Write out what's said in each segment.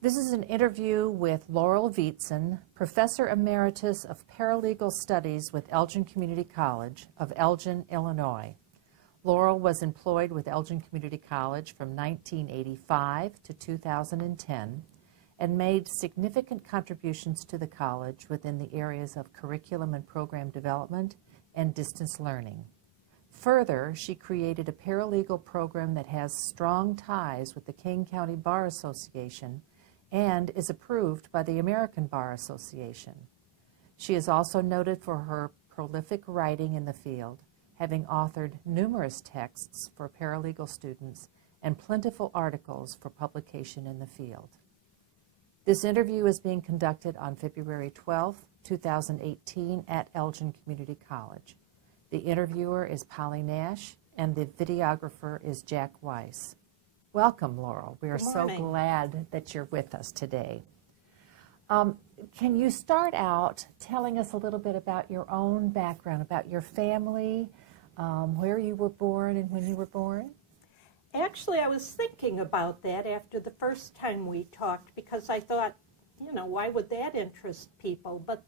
This is an interview with Laurel Vietzen, Professor Emeritus of Paralegal Studies with Elgin Community College of Elgin, Illinois. Laurel was employed with Elgin Community College from 1985 to 2010 and made significant contributions to the college within the areas of curriculum and program development and distance learning. Further, she created a paralegal program that has strong ties with the Kane County Bar Association and is approved by the American Bar Association. She is also noted for her prolific writing in the field, having authored numerous texts for paralegal students and plentiful articles for publication in the field. This interview is being conducted on February 12, 2018 at Elgin Community College. The interviewer is Polly Nash and the videographer is Jack Weiss. Welcome, Laurel. We are so glad that you're with us today. Can you start out telling us a little bit about your own background, about your family, where you were born and when you were born? Actually, I was thinking about that after the first time we talked because I thought, you know, why would that interest people? But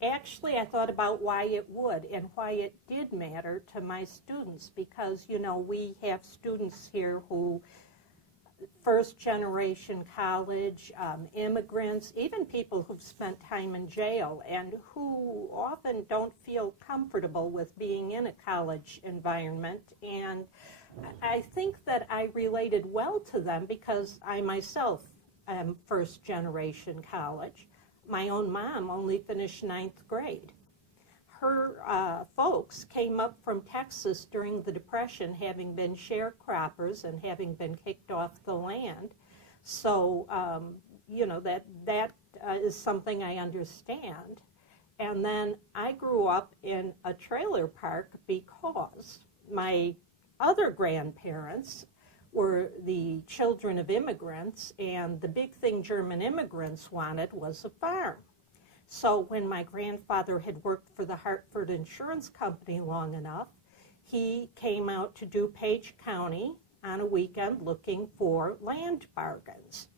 actually, I thought about why it would and why it did matter to my students because, you know, we have students here who, first-generation college, immigrants, even people who've spent time in jail and who often don't feel comfortable with being in a college environment. And I think that I related well to them because I myself am first-generation college. My own mom only finished 9th grade. Her folks came up from Texas during the Depression, having been sharecroppers and having been kicked off the land. So, you know, that is something I understand. And then I grew up in a trailer park because my other grandparents were the children of immigrants, and the big thing German immigrants wanted was a farm. So when my grandfather had worked for the Hartford Insurance Company long enough, he came out to DuPage County on a weekend looking for land bargains.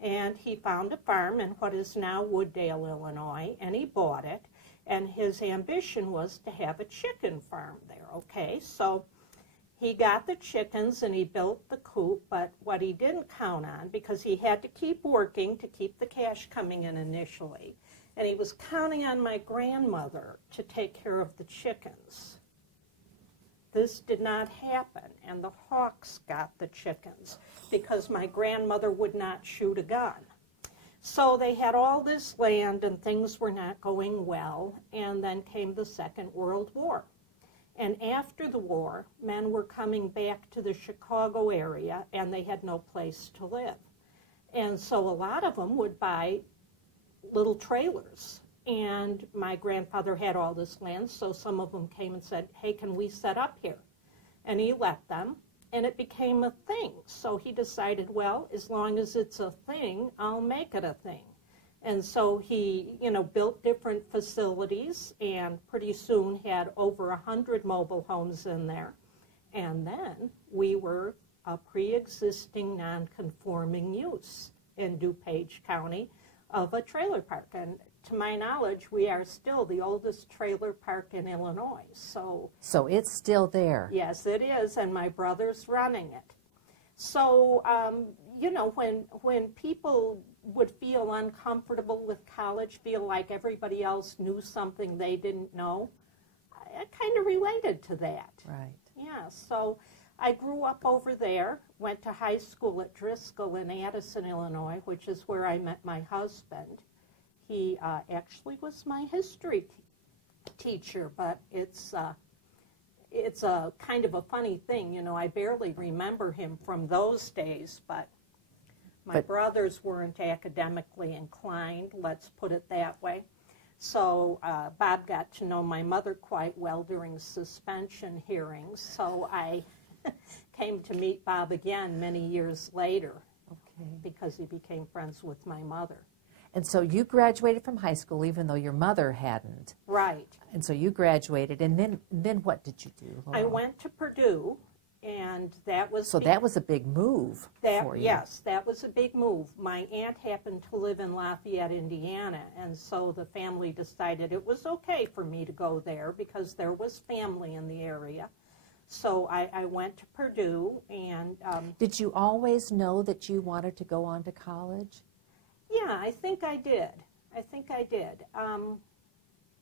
And he found a farm in what is now Wooddale, Illinois, and he bought it. And his ambition was to have a chicken farm there, okay? So he got the chickens and he built the coop, but what he didn't count on, because he had to keep working to keep the cash coming in initially, and he was counting on my grandmother to take care of the chickens. This did not happen, and the hawks got the chickens because my grandmother would not shoot a gun. So they had all this land and things were not going well, and then came the Second World War. And after the war, men were coming back to the Chicago area and they had no place to live. And so a lot of them would buy little trailers. And my grandfather had all this land, so some of them came and said, hey, can we set up here? And he let them, and it became a thing. So he decided, well, as long as it's a thing, I'll make it a thing. And so he, you know, built different facilities and pretty soon had over 100 mobile homes in there. And then we were a pre-existing non-conforming use in DuPage County of a trailer park. And to my knowledge, we are still the oldest trailer park in Illinois. So it's still there. Yes, it is, and my brother's running it. So, you know, when people would feel uncomfortable with college, feel like everybody else knew something they didn't know, I kind of related to that. Right. Yeah, so I grew up over there, went to high school at Driscoll in Addison, Illinois, which is where I met my husband. He actually was my history teacher, but it's a kind of a funny thing. You know, I barely remember him from those days, but my brothers weren't academically inclined, let's put it that way. So Bob got to know my mother quite well during suspension hearings, so I came to meet Bob again many years later, because he became friends with my mother. And so you graduated from high school even though your mother hadn't. Right. And so you graduated, and then what did you do, Laurel? I went to Purdue And that was... So that was a big move for you. Yes, that was a big move. My aunt happened to live in Lafayette, Indiana, and so the family decided it was okay for me to go there because there was family in the area. So I went to Purdue, and... Did you always know that you wanted to go on to college? Yeah, I think I did.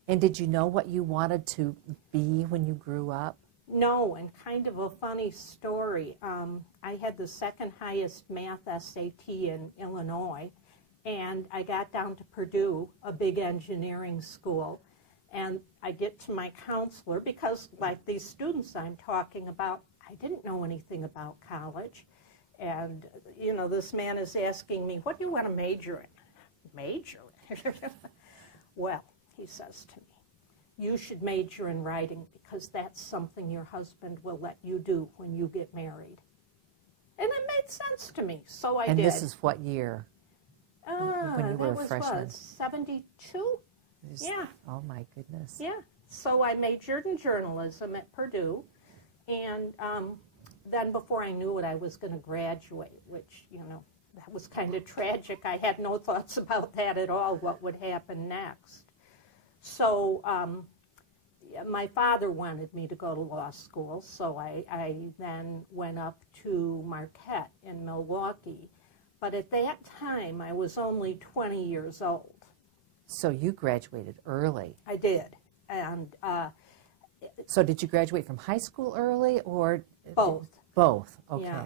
And did you know what you wanted to be when you grew up? No, and kind of a funny story. I had the second highest math SAT in Illinois, and I got down to Purdue, a big engineering school, and I get to my counselor because, like these students I'm talking about, I didn't know anything about college. And, you know, this man is asking me, what do you want to major in? Major in? Well, he says to me, you should major in writing because that's something your husband will let you do when you get married. And it made sense to me, so I did. And this is what year? When you were a freshman? What, 72? Yeah. Oh, my goodness. Yeah. So I majored in journalism at Purdue, and then before I knew it, I was going to graduate, which, you know, that was kind of tragic. I had no thoughts about that at all, what would happen next. So my father wanted me to go to law school, so I then went up to Marquette in Milwaukee. But at that time, I was only 20 years old. So you graduated early. I did. And so did you graduate from high school early, or? Both. Both, okay. Yeah.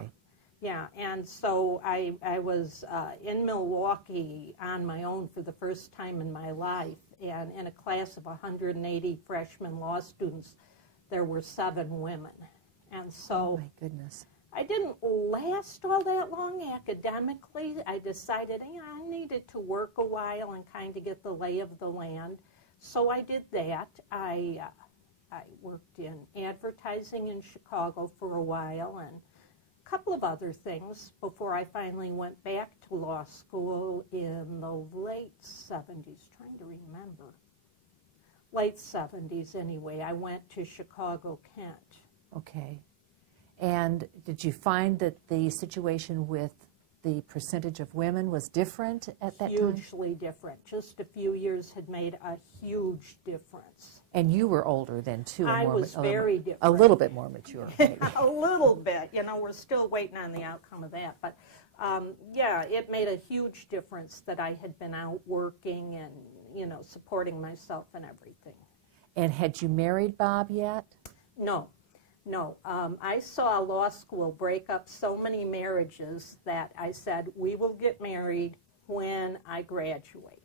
Yeah, and so I was in Milwaukee on my own for the first time in my life, and in a class of 180 freshman law students, there were 7 women. And so oh my goodness. I didn't last all that long academically. I decided I needed to work a while and kind of get the lay of the land. So I did that. I worked in advertising in Chicago for a while and couple of other things before I finally went back to law school in the late 70s, trying to remember. Late 70s anyway. I went to Chicago, Kent. Okay. And did you find that the situation with the percentage of women was different at that time? Hugely different. Just a few years had made a huge difference. And you were older then, too. I was very different. A little bit more mature, maybe. A little bit. You know, we're still waiting on the outcome of that. But, yeah, it made a huge difference that I had been out working and, you know, supporting myself and everything. And had you married Bob yet? No. No. I saw law school break up so many marriages that I said, we will get married when I graduate.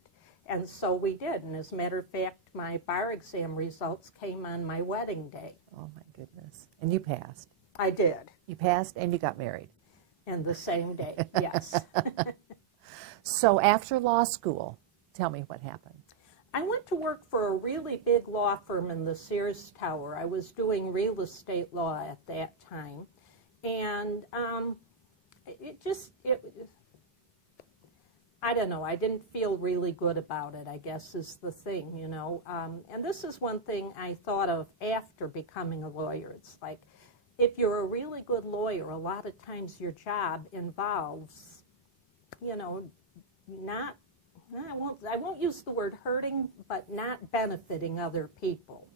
And so we did, and as a matter of fact, my bar exam results came on my wedding day. Oh, my goodness. And you passed. I did. You passed and you got married. And the same day, yes. So after law school, tell me what happened. I went to work for a really big law firm in the Sears Tower. I was doing real estate law at that time. And I don't know, I didn't feel really good about it, I guess is the thing, you know. And this is one thing I thought of after becoming a lawyer. It's like, if you're a really good lawyer, a lot of times your job involves, you know, I won't use the word hurting, but not benefiting other people.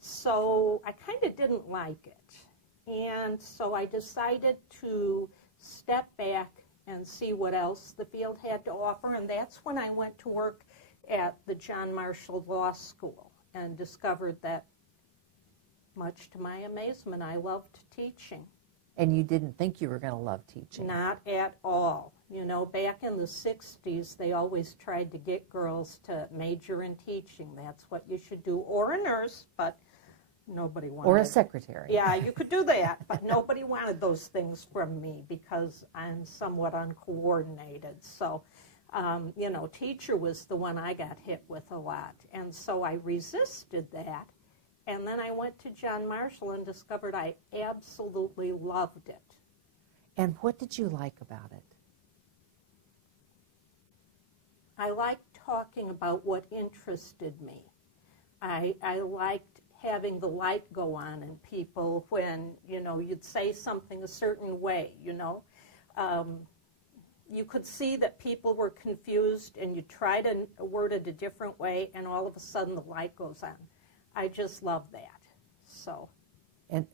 So I kind of didn't like it. And so I decided to step back and see what else the field had to offer, and that's when I went to work at the John Marshall Law School and discovered that, much to my amazement, I loved teaching. And you didn't think you were going to love teaching? Not at all. You know, back in the 60s, they always tried to get girls to major in teaching. That's what you should do, or a nurse, but nobody wanted. Or a secretary. Yeah, you could do that, but nobody wanted those things from me because I'm somewhat uncoordinated. So, you know, teacher was the one I got hit with a lot. And so I resisted that. And then I went to John Marshall and discovered I absolutely loved it. And what did you like about it? I liked talking about what interested me. I liked having the light go on in people when, you know, you'd say something a certain way, you know. You could see that people were confused, and you try to word it a different way, and all of a sudden the light goes on. I just love that. So. And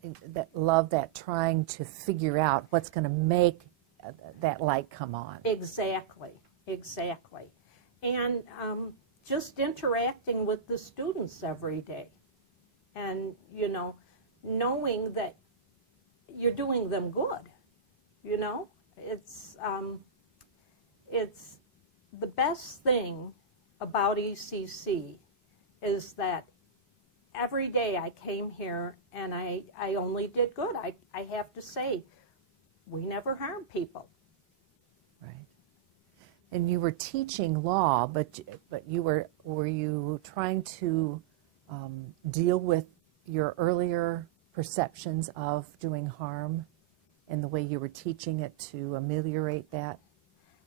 love that trying to figure out what's going to make that light come on. Exactly, exactly. And just interacting with the students every day. And, you know, knowing that you're doing them good, you know. It's the best thing about ECC is that every day I came here and I only did good. I have to say, we never harmed people. Right. And you were teaching law, but were you trying to deal with your earlier perceptions of doing harm and the way you were teaching it to ameliorate that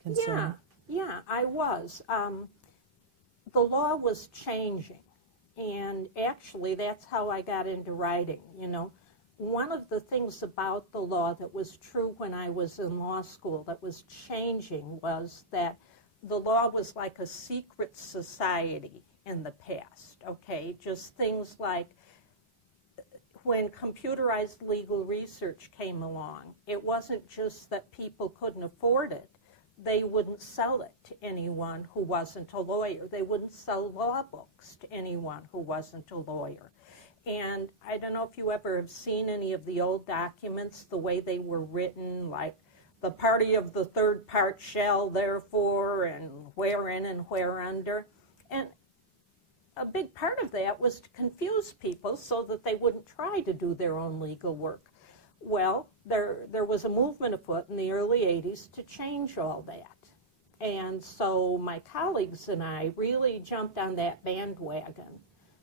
concern? Yeah, I was. The law was changing. And actually, that's how I got into writing, you know. One of the things about the law that was true when I was in law school that was changing was that the law was like a secret society in the past, okay? Just things like when computerized legal research came along, it wasn't just that people couldn't afford it. They wouldn't sell it to anyone who wasn't a lawyer. They wouldn't sell law books to anyone who wasn't a lawyer. And I don't know if you ever have seen any of the old documents, the way they were written, like the party of the third part shall therefore, and wherein and whereunder. And a big part of that was to confuse people so that they wouldn't try to do their own legal work. Well, there was a movement afoot in the early 80s to change all that. And so my colleagues and I really jumped on that bandwagon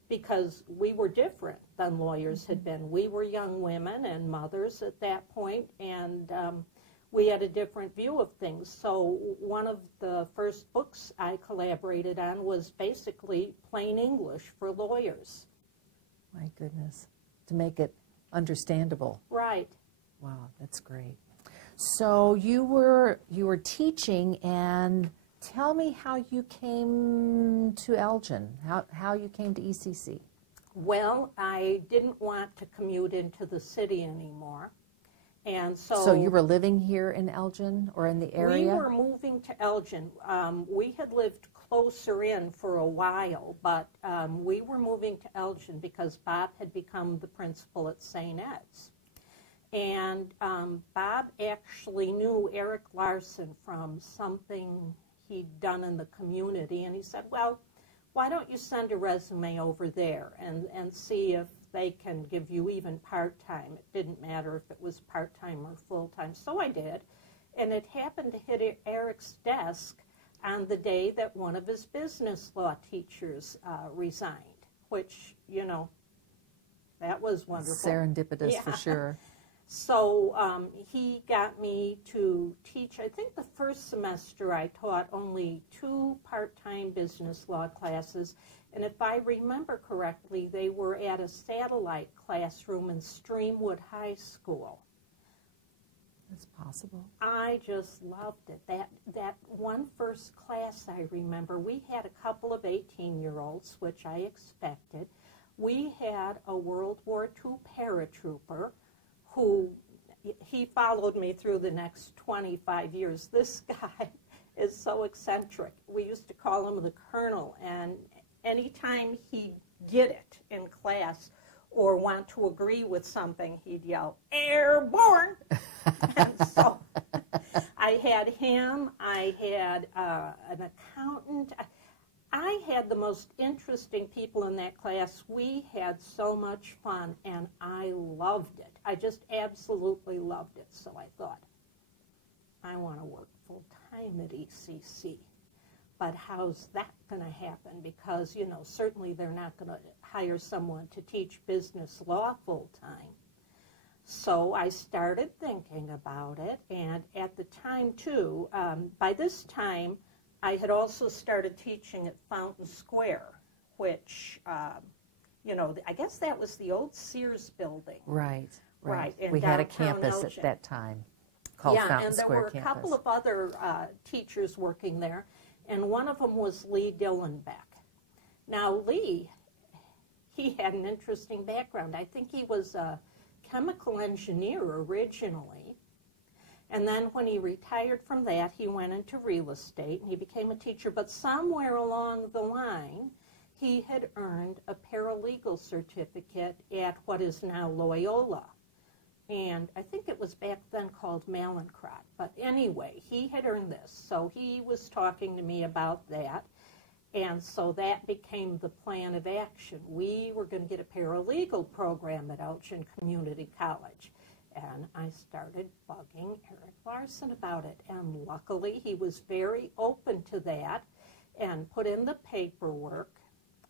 because we were different than lawyers had been. We were young women and mothers at that point, and we had a different view of things. So one of the first books I collaborated on was basically plain English for lawyers. My goodness, to make it understandable. Right. Wow, that's great. So you were teaching, and tell me how you came to Elgin, how you came to ECC. Well, I didn't want to commute into the city anymore, and so... So you were living here in Elgin or in the area? We were moving to Elgin. We had lived closer in for a while, but we were moving to Elgin because Bob had become the principal at St. Ed's. And Bob actually knew Eric Larson from something he'd done in the community, and he said, well, why don't you send a resume over there and see if they can give you even part-time. It didn't matter if it was part-time or full-time. So I did, and it happened to hit Eric's desk on the day that one of his business law teachers resigned, which, you know, that was wonderful. Serendipitous, for sure. So he got me to teach. I think the first semester I taught only 2 part-time business law classes, and if I remember correctly, they were at a satellite classroom in Streamwood High School. That's possible. I just loved it. That one first class I remember, we had a couple of 18-year-olds, which I expected. We had a World War II paratrooper who, he followed me through the next 25 years. This guy is so eccentric. We used to call him the Colonel, and anytime he'd get it in class or want to agree with something, he'd yell, "Airborne!" And so I had him, I had an accountant. I had the most interesting people in that class. We had so much fun, and I loved it. I just absolutely loved it. So I thought, I want to work full-time at ECC. But how's that going to happen? Because, you know, certainly they're not going to hire someone to teach business law full-time. So I started thinking about it, and at the time, too, by this time, I had also started teaching at Fountain Square, which, you know, I guess that was the old Sears building. Right. In We had a downtown campus Elgin. at that time called Fountain Square Campus. And there were a couple of other teachers working there, and one of them was Lee Dillenbeck. Now, Lee, he had an interesting background. I think he was a chemical engineer originally, and then when he retired from that, he went into real estate, and he became a teacher, but somewhere along the line, he had earned a paralegal certificate at what is now Loyola. And I think it was back then called Mallinckrodt. But anyway, he had earned this. So he was talking to me about that. And so that became the plan of action. We were going to get a paralegal program at Elgin Community College. And I started bugging Eric Larson about it. And luckily, he was very open to that and put in the paperwork.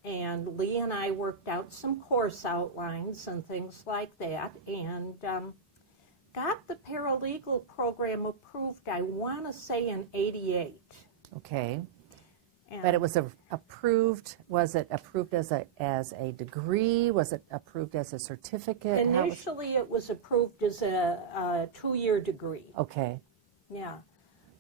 And Lee and I worked out some course outlines and things like that, and got the paralegal program approved, I want to say, in '88. Okay. And But it was approved, was it approved as a degree? Was it approved as a certificate? Initially, it was approved as a 2-year degree. Okay. Yeah.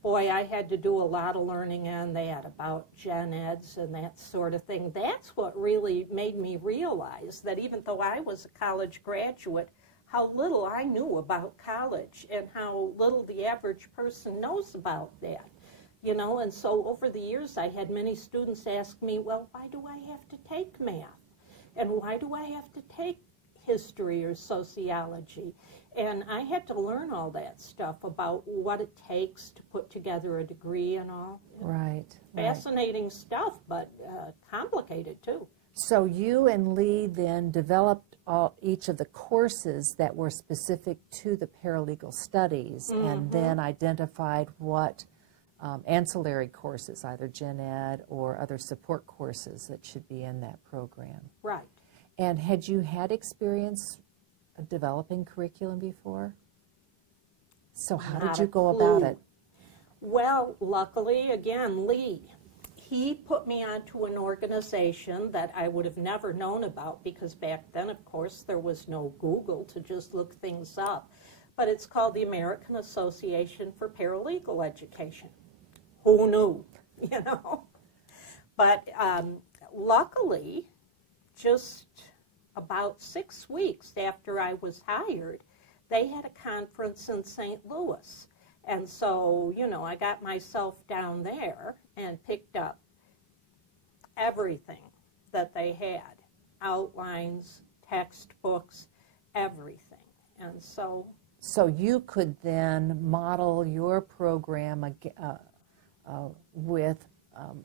Boy, I had to do a lot of learning on that about gen eds and that sort of thing. That's what really made me realize that even though I was a college graduate, how little I knew about college and how little the average person knows about that. You know, and so over the years I had many students ask me, well, why do I have to take math? And why do I have to take history or sociology? And I had to learn all that stuff about what it takes to put together a degree and all. Right. Fascinating stuff, but complicated too. So you and Lee then developed each of the courses that were specific to the paralegal studies, and then identified what ancillary courses, either gen ed or other support courses, that should be in that program. Right. And had you had experience developing curriculum before? So how did you go about it? Well, luckily, again, Lee, he put me onto an organization that I would have never known about, because back then, of course, there was no Google to just look things up. But it's called the American Association for Paralegal Education. Who knew, you know? But luckily, just about 6 weeks after I was hired, they had a conference in St. Louis. And so, you know, I got myself down there and picked up everything that they had, outlines, textbooks, everything. And so you could then model your program with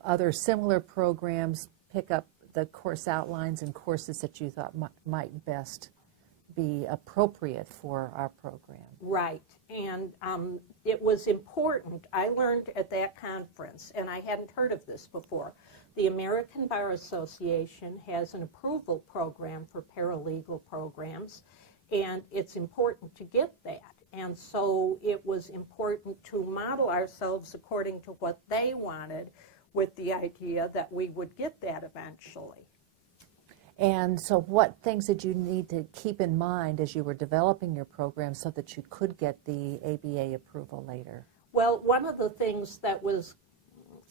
other similar programs, pick up the course outlines and courses that you thought might best be appropriate for our program. Right. And it was important. I learned at that conference, and I hadn't heard of this before, the American Bar Association has an approval program for paralegal programs, and it's important to get that. And so it was important to model ourselves according to what they wanted, with the idea that we would get that eventually. And so what things did you need to keep in mind as you were developing your program so that you could get the ABA approval later? Well, one of the things that was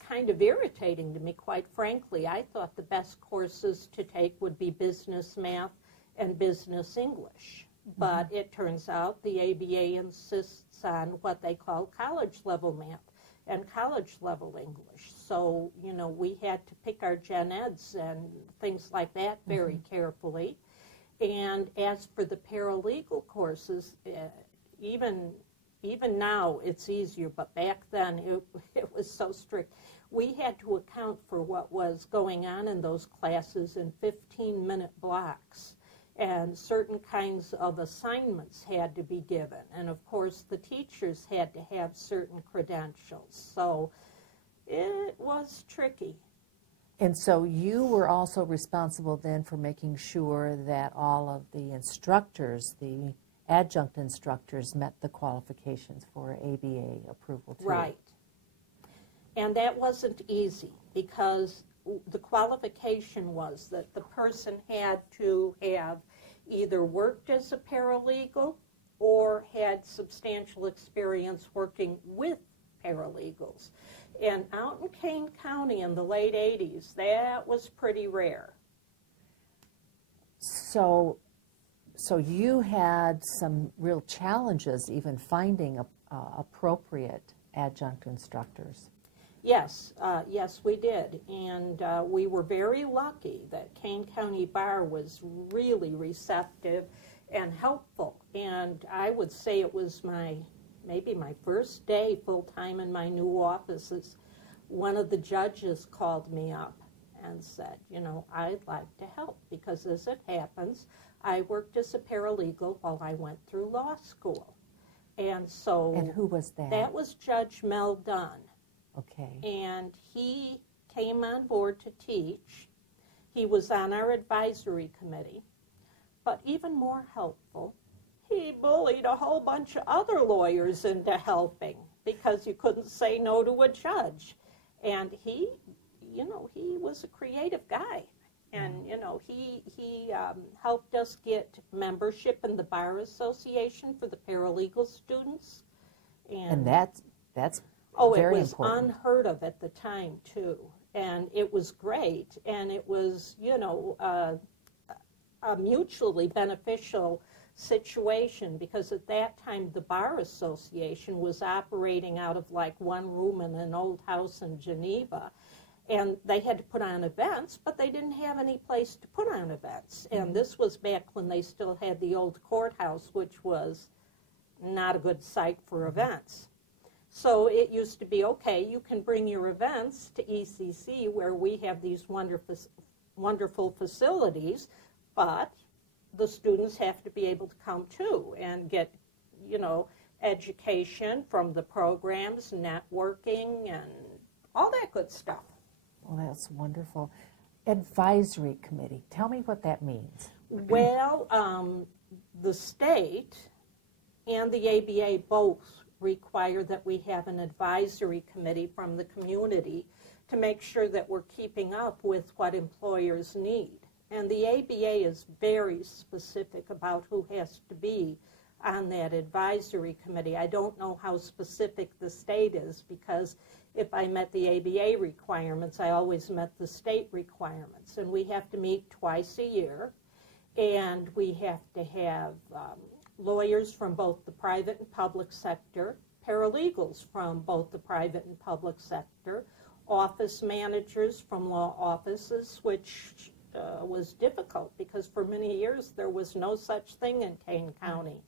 kind of irritating to me, quite frankly, I thought the best courses to take would be business math and business English. But it turns out the ABA insists on what they call college-level math and college-level English. So, you know, we had to pick our gen eds and things like that very carefully. And as for the paralegal courses, even now it's easier, but back then it was so strict. We had to account for what was going on in those classes in 15-minute blocks. And certain kinds of assignments had to be given. And of course, the teachers had to have certain credentials. So it was tricky. And so you were also responsible then for making sure that all of the instructors, the adjunct instructors, met the qualifications for ABA approval too. Right. And that wasn't easy, because the qualification was that the person had to have either worked as a paralegal or had substantial experience working with paralegals. And out in Kane County in the late 80s, that was pretty rare. So you had some real challenges even finding appropriate adjunct instructors. Yes, yes, we did. And we were very lucky that Kane County Bar was really receptive and helpful. And I would say it was maybe my first day full-time in my new offices. One of the judges called me up and said, you know, I'd like to help because as it happens, I worked as a paralegal while I went through law school. And so... And who was that? That was Judge Mel Dunn. Okay. And he came on board to teach. He was on our advisory committee. But even more helpful, he bullied a whole bunch of other lawyers into helping because you couldn't say no to a judge. And he, you know, he was a creative guy. And, you know, he helped us get membership in the Bar Association for the paralegal students. And that's very it was important. Unheard of at the time, too. And it was great. And it was, you know, a mutually beneficial situation because at that time the Bar Association was operating out of like one room in an old house in Geneva. And they had to put on events, but they didn't have any place to put on events. And this was back when they still had the old courthouse, which was not a good site for events. So it used to be, okay, you can bring your events to ECC where we have these wonderful facilities, but the students have to be able to come too and get, you know, education from the programs, networking, and all that good stuff. Well, that's wonderful. Advisory committee. Tell me what that means. Well, the state and the ABA both require that we have an advisory committee from the community to make sure that we're keeping up with what employers need. And the ABA is very specific about who has to be on that advisory committee. I don't know how specific the state is because if I met the ABA requirements, I always met the state requirements. And we have to meet twice a year, and we have to have lawyers from both the private and public sector, paralegals from both the private and public sector, office managers from law offices, which was difficult because for many years there was no such thing in Kane County.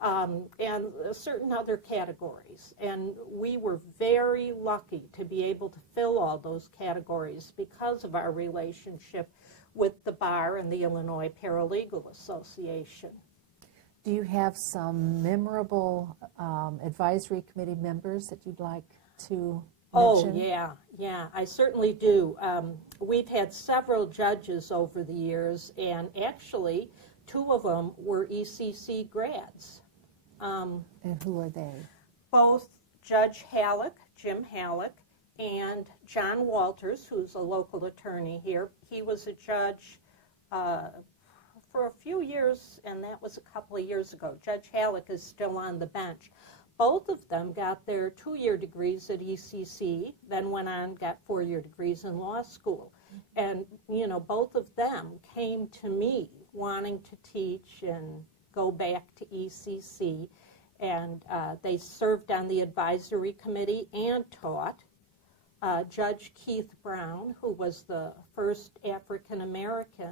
And certain other categories. And we were very lucky to be able to fill all those categories because of our relationship with the Bar and the Illinois Paralegal Association. Do you have some memorable advisory committee members that you'd like to mention? Oh, yeah, I certainly do. We've had several judges over the years, and actually 2 of them were ECC grads. And who are they? Both Judge Halleck, Jim Halleck, and John Walters, who's a local attorney here. He was a judge for a few years, and that was a couple of years ago. Judge Halleck is still on the bench. Both of them got their 2-year degrees at ECC, then went on, got 4-year degrees in law school. And, you know, both of them came to me wanting to teach and go back to ECC, and they served on the advisory committee and taught. Judge Keith Brown, who was the first African-American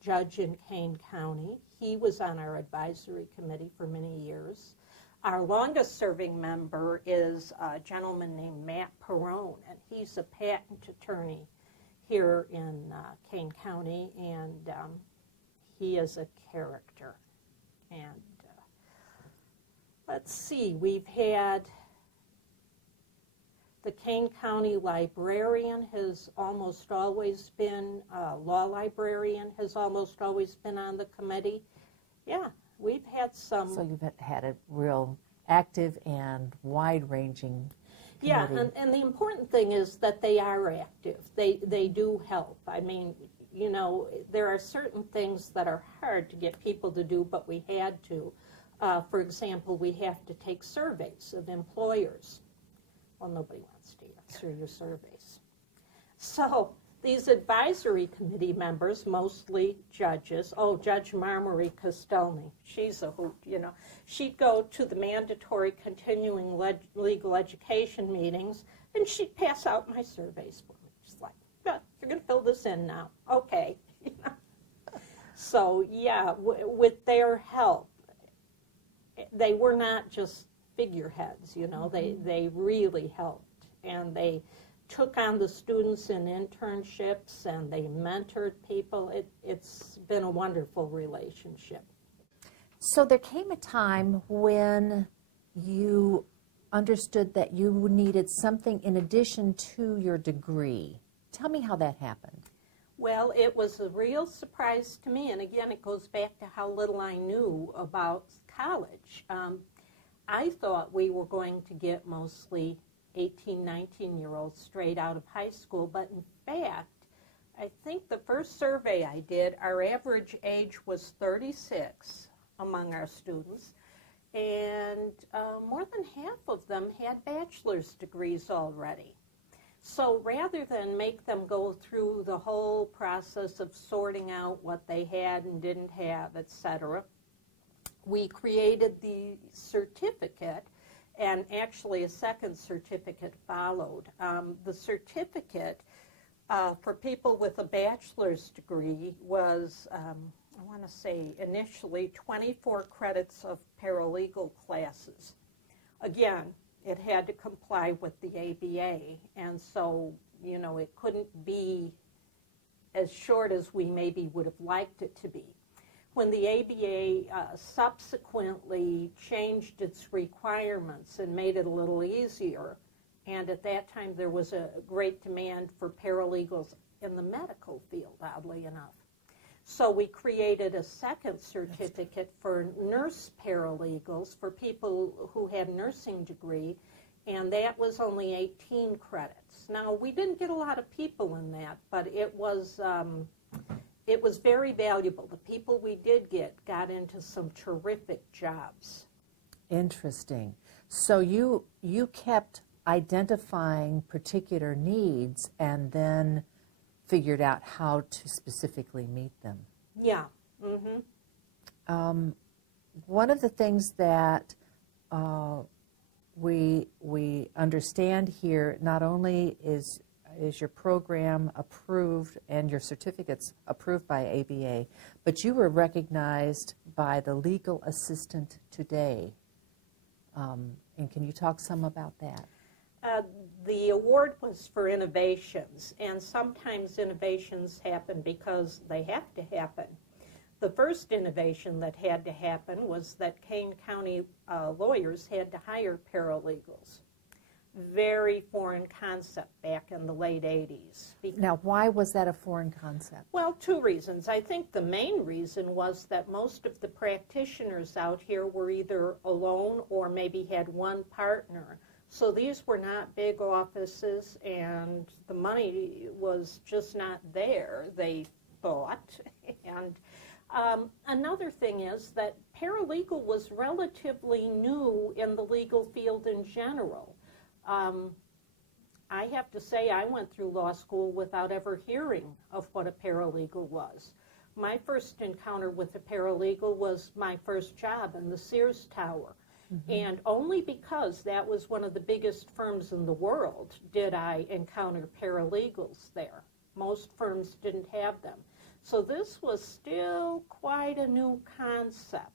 judge in Kane County, he was on our advisory committee for many years. Our longest-serving member is a gentleman named Matt Perrone, and he's a patent attorney here in Kane County, and he is a character. And let's see, we've had the Kane County librarian has almost always been, law librarian has almost always been on the committee. Yeah, we've had some. So you've had a real active and wide-ranging Yeah, and the important thing is that they are active. They do help. I mean, you know, there are certain things that are hard to get people to do, but we had to. For example, we have to take surveys of employers. Well, nobody wants to answer your surveys. So these advisory committee members, mostly judges, Judge Marmory Costelny, she's a hoot, you know. She'd go to the mandatory continuing legal education meetings, and she'd pass out my surveys for me. She's like, yeah, you're going to fill this in now. Okay. So, yeah, with their help, they were not just figureheads, you know. They really helped, and they took on the students in internships, and they mentored people. It's been a wonderful relationship. So there came a time when you understood that you needed something in addition to your degree. Tell me how that happened. Well, it was a real surprise to me, and again, it goes back to how little I knew about college. I thought we were going to get mostly 18, 19-year-olds straight out of high school, but in fact, I think the first survey I did, our average age was 36 among our students, and more than half of them had bachelor's degrees already. So rather than make them go through the whole process of sorting out what they had and didn't have, etc., we created the certificate, and actually a second certificate followed. The certificate for people with a bachelor's degree was, I want to say, initially 24 credits of paralegal classes. Again, it had to comply with the ABA, and so, you know, it couldn't be as short as we maybe would have liked it to be. When the ABA subsequently changed its requirements and made it a little easier, and at that time there was a great demand for paralegals in the medical field, oddly enough. So we created a second certificate for nurse paralegals, for people who had nursing degree, and that was only 18 credits. Now, we didn't get a lot of people in that, but it was very valuable. The people we did get got into some terrific jobs. Interesting. So you kept identifying particular needs and then figured out how to specifically meet them. Yeah. Mm-hmm. One of the things that we understand here, not only is your program approved and your certificates approved by ABA, but you were recognized by the Legal Assistant Today. And can you talk some about that? The award was for innovations, and sometimes innovations happen because they have to happen. The first innovation that had to happen was that Kane County lawyers had to hire paralegals. Very foreign concept back in the late 80s. Now, why was that a foreign concept? Well, two reasons. I think the main reason was that most of the practitioners out here were either alone or maybe had one partner. So these were not big offices, and the money was just not there, they thought. And another thing is that paralegal was relatively new in the legal field in general. I have to say I went through law school without ever hearing of what a paralegal was. My first encounter with a paralegal was my first job in the Sears Tower. Mm-hmm. And only because that was one of the biggest firms in the world did I encounter paralegals there. Most firms didn't have them. So this was still quite a new concept.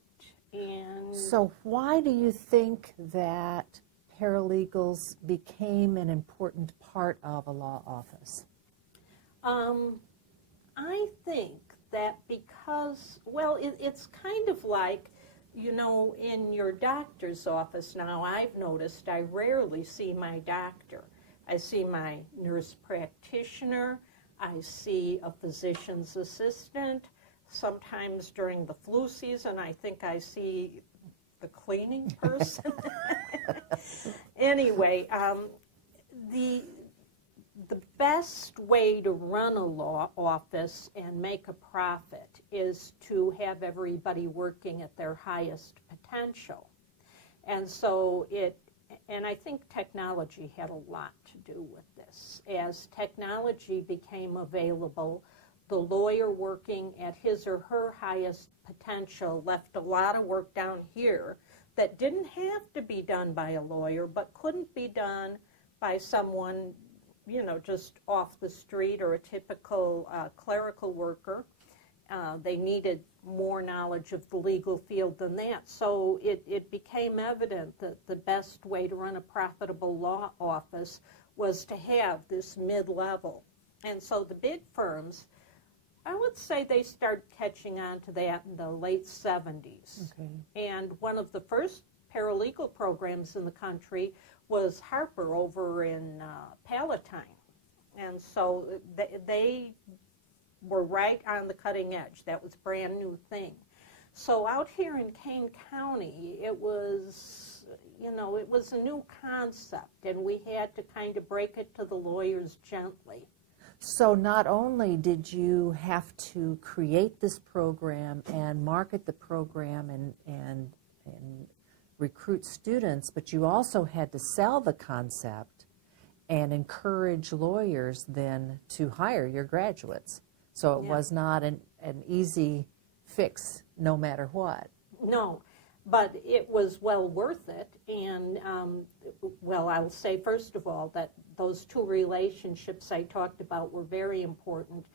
And so why do you think that paralegals became an important part of a law office? I think that because, well, it's kind of like, you know, in your doctor's office now, I've noticed I rarely see my doctor. I see my nurse practitioner, I see a physician's assistant. Sometimes during the flu season, I think I see the cleaning person. Anyway, the best way to run a law office and make a profit is to have everybody working at their highest potential. And so and I think technology had a lot to do with this. As technology became available, the lawyer working at his or her highest potential left a lot of work down here that didn't have to be done by a lawyer, but couldn't be done by someone, just off the street or a typical clerical worker. They needed more knowledge of the legal field than that. So it became evident that the best way to run a profitable law office was to have this mid-level. And so the big firms, I would say they started catching on to that in the late 70s. Okay. And one of the first paralegal programs in the country was Harper over in Palatine. And so they were right on the cutting edge. That was a brand new thing. So out here in Kane County, it was a new concept, and we had to kind of break it to the lawyers gently. So not only did you have to create this program and market the program and recruit students, but you also had to sell the concept and encourage lawyers then to hire your graduates. So it was not an easy fix no matter what. No, but it was well worth it. And, I'll say first of all that those two relationships I talked about were very important.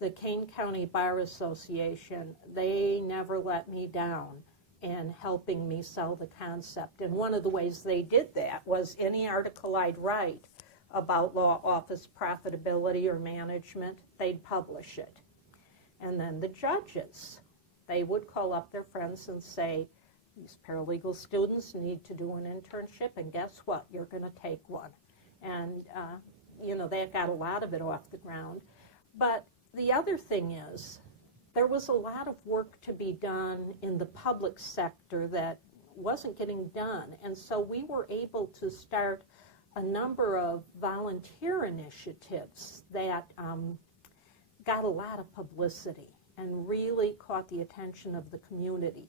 The Kane County Bar Association, they never let me down in helping me sell the concept. And one of the ways they did that was any article I'd write about law office profitability or management, they'd publish it. And then the judges, they would call up their friends and say, these paralegal students need to do an internship, and guess what? You're going to take one. And, that got a lot of it off the ground. But the other thing is, there was a lot of work to be done in the public sector that wasn't getting done. And so we were able to start a number of volunteer initiatives that got a lot of publicity and really caught the attention of the community.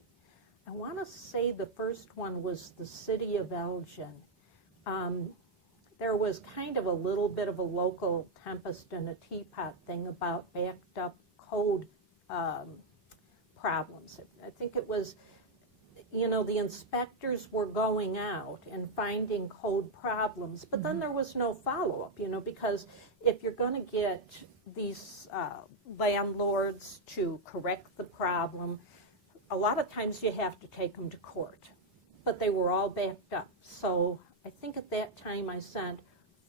I want to say the first one was the city of Elgin. There was kind of a little bit of a local tempest in a teapot thing about backed up code problems. I think it was, the inspectors were going out and finding code problems, but then there was no follow-up, because if you're going to get these landlords to correct the problem, a lot of times you have to take them to court. But they were all backed up. So I think at that time I sent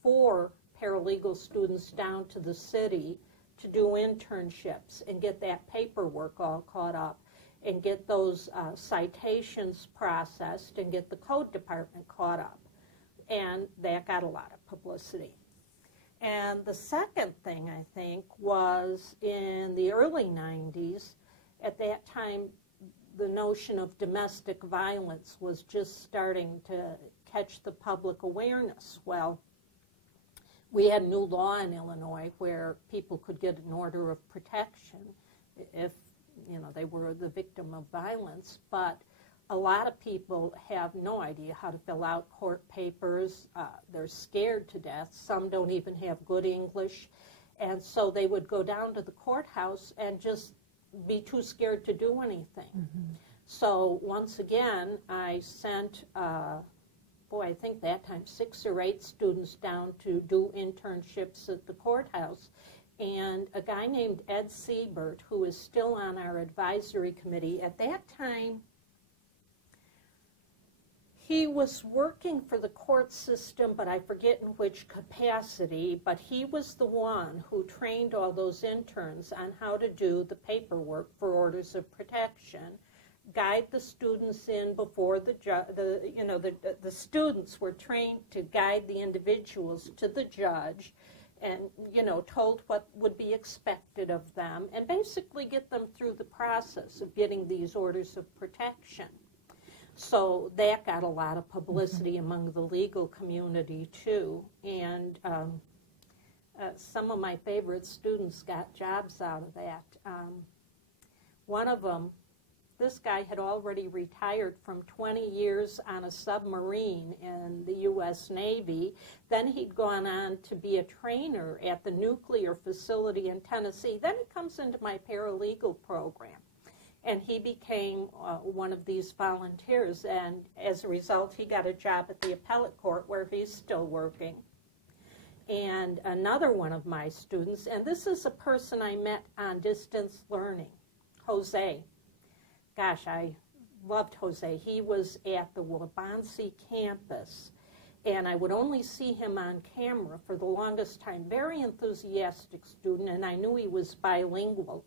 4 paralegal students down to the city to do internships and get that paperwork all caught up and get those citations processed and get the code department caught up. And that got a lot of publicity. And the second thing, I think, was in the early 90s. At that time, the notion of domestic violence was just starting to catch the public awareness. Well, we had new law in Illinois where people could get an order of protection if they were the victim of violence, but a lot of people have no idea how to fill out court papers. They're scared to death. Some don't even have good English, and so they would go down to the courthouse and just be too scared to do anything. Mm-hmm. So once again, I sent, I think that time 6 or 8 students down to do internships at the courthouse. And a guy named Ed Siebert, who is still on our advisory committee, at that time, he was working for the court system, but I forget in which capacity, but he was the one who trained all those interns on how to do the paperwork for orders of protection, guide the students in before the students were trained to guide the individuals to the judge and, told what would be expected of them and basically get them through the process of getting these orders of protection. So that got a lot of publicity among the legal community too. And some of my favorite students got jobs out of that. One of them, this guy had already retired from 20 years on a submarine in the U.S. Navy. Then he'd gone on to be a trainer at the nuclear facility in Tennessee. Then he comes into my paralegal program. And he became one of these volunteers. And as a result, he got a job at the appellate court where he's still working. And another one of my students, and this is a person I met on distance learning, Jose. Gosh, I loved Jose. He was at the Waubonsee campus, and I would only see him on camera for the longest time. Very enthusiastic student, and I knew he was bilingual.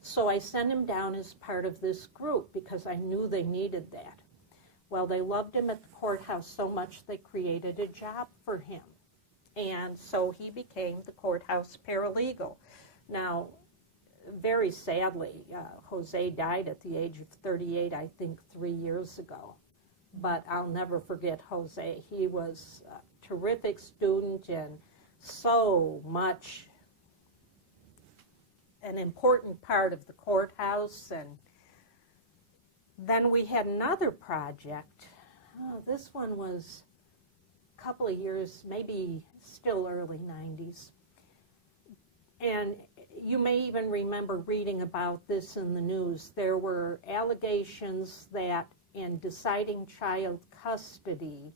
So I sent him down as part of this group because I knew they needed that. Well, they loved him at the courthouse so much they created a job for him. And so he became the courthouse paralegal. Now, very sadly, Jose died at the age of 38, I think 3 years ago. But I'll never forget Jose. He was a terrific student and so much an important part of the courthouse. And then we had another project. Oh, this one was a couple of years, maybe still early 90s. And you may even remember reading about this in the news. There were allegations that in deciding child custody,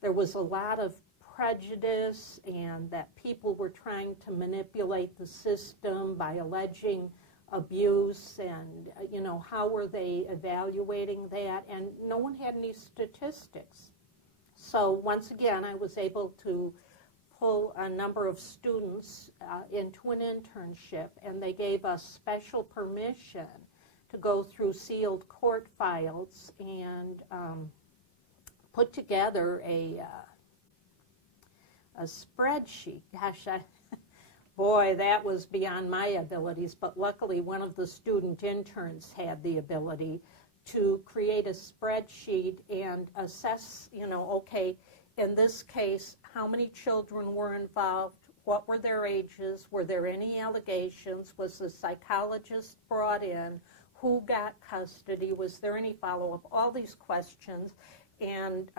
there was a lot of prejudice and that people were trying to manipulate the system by alleging abuse and, you know, how were they evaluating that? And no one had any statistics. So once again, I was able to pull a number of students into an internship, and they gave us special permission to go through sealed court files and put together a spreadsheet. Gosh, boy, that was beyond my abilities, but luckily one of the student interns had the ability to create a spreadsheet and assess, you know, okay, in this case, how many children were involved, what were their ages, were there any allegations, was the psychologist brought in, who got custody, was there any follow-up, all these questions. And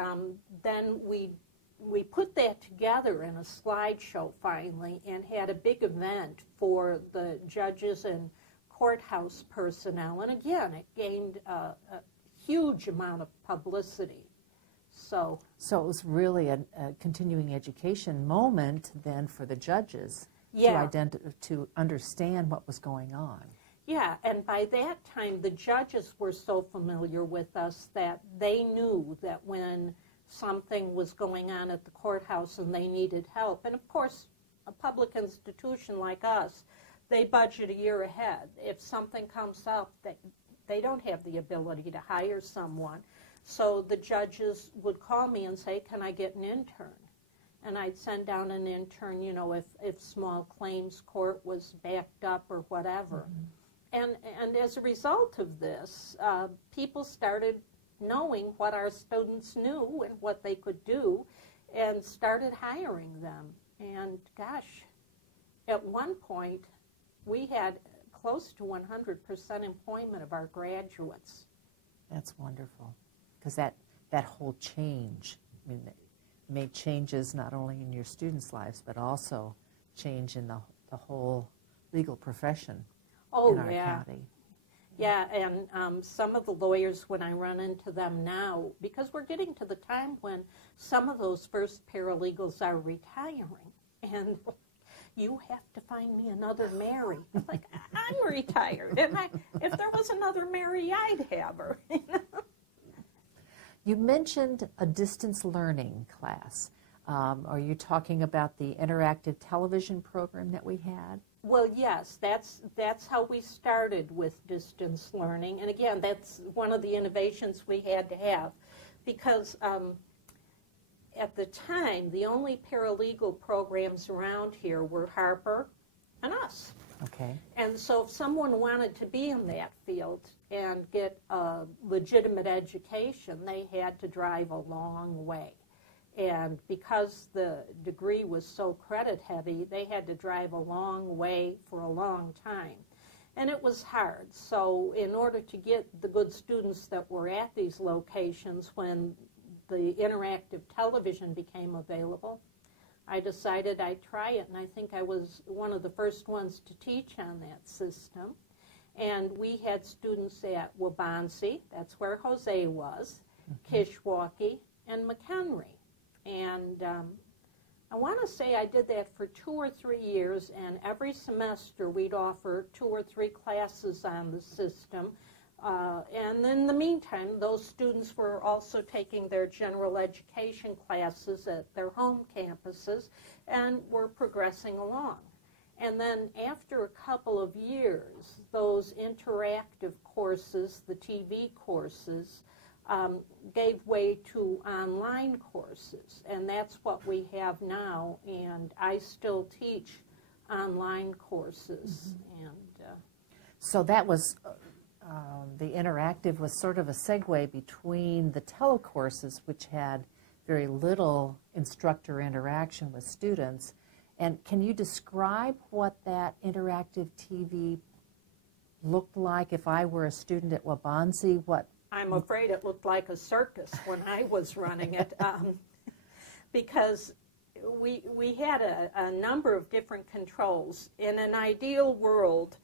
then we put that together in a slideshow finally and had a big event for the judges and courthouse personnel. And again, it gained a huge amount of publicity. So it was really a continuing education moment then for the judges to understand what was going on. Yeah, and by that time the judges were so familiar with us that they knew that when something was going on at the courthouse and they needed help, and of course a public institution like us, they budget a year ahead. If something comes up, they don't have the ability to hire someone. So the judges would call me and say, can I get an intern? And I'd send down an intern, you know, if small claims court was backed up or whatever. Mm-hmm. And as a result of this, people started knowing what our students knew and what they could do and started hiring them. And gosh, at one point, we had close to 100% employment of our graduates. That's wonderful. Because that whole change, I mean, made changes not only in your students' lives, but also change in the whole legal profession in our county. Yeah, and some of the lawyers, when I run into them now, because we're getting to the time when some of those first paralegals are retiring, and you have to find me another Mary. I'm like, I'm retired, and if there was another Mary, I'd have her. You know? You mentioned a distance learning class. Are you talking about the interactive television program that we had? Well, yes, that's how we started with distance learning. And again, that's one of the innovations we had to have, because at the time, the only paralegal programs around here were Harper and us. Okay. And so if someone wanted to be in that field and get a legitimate education, they had to drive a long way. And because the degree was so credit heavy, they had to drive a long way for a long time. And it was hard. So in order to get the good students that were at these locations, when the interactive television became available, I decided I'd try it, and I think I was one of the first ones to teach on that system. And we had students at Waubonsee, that's where Jose was, Kishwaukee, and McHenry. And I want to say I did that for 2 or 3 years, and every semester we'd offer 2 or 3 classes on the system. And in the meantime, those students were also taking their general education classes at their home campuses and were progressing along. And then after a couple of years, those interactive courses, the TV courses, gave way to online courses, and that's what we have now, and I still teach online courses. And so that was, the interactive was sort of a segue between the telecourses, which had very little instructor interaction with students. And can you describe what that interactive TV looked like if I were a student at Waubonsee? I'm afraid it looked like a circus when I was running it, because we had a number of different controls. In an ideal world,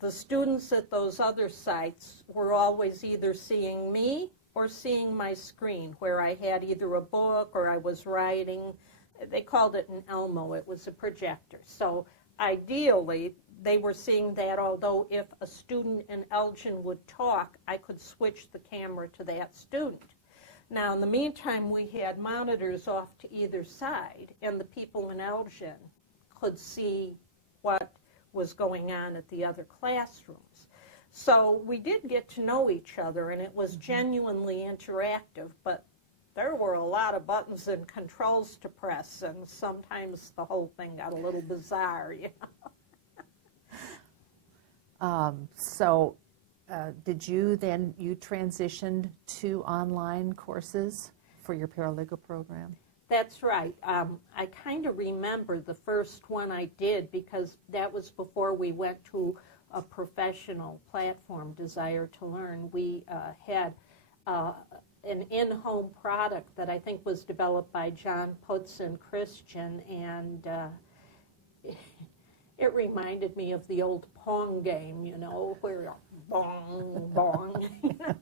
the students at those other sites were always either seeing me or seeing my screen, where I had either a book or I was writing. They called it an Elmo. It was a projector. So ideally, they were seeing that, although if a student in Elgin would talk, I could switch the camera to that student. Now, in the meantime, we had monitors off to either side, and the people in Elgin could see what was going on at the other classrooms. So we did get to know each other, and it was genuinely interactive, but there were a lot of buttons and controls to press, and sometimes the whole thing got a little bizarre, you know. Did you then, you transitioned to online courses for your paralegal program? That's right. I kind of remember the first one I did because that was before we went to a professional platform, Desire to Learn. We had an in-home product that I think was developed by John Putz and Christian, and it reminded me of the old Pong game, you know, where bong, bong, you know.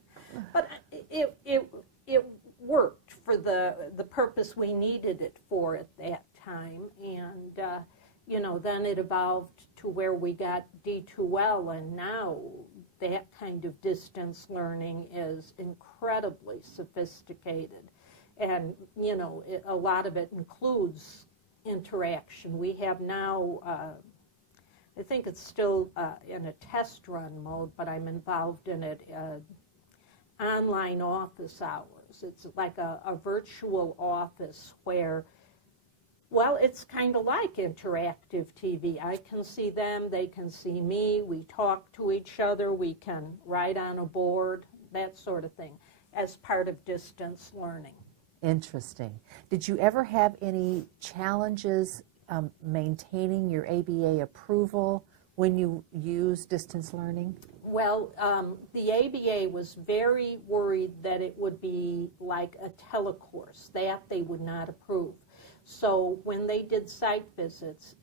But it worked for the purpose we needed it for at that time, and you know, then it evolved to where we got D2L, and now that kind of distance learning is incredibly sophisticated, and you know, a lot of it includes interaction. We have now, I think it's still in a test run mode, but I'm involved in it, online office hours. It's like a virtual office where, well, it's kind of like interactive TV. I can see them, they can see me, we talk to each other, we can write on a board, that sort of thing, as part of distance learning. Interesting. Did you ever have any challenges maintaining your ABA approval when you use distance learning? Well, the ABA was very worried that it would be like a telecourse, that they would not approve. So when they did site visits,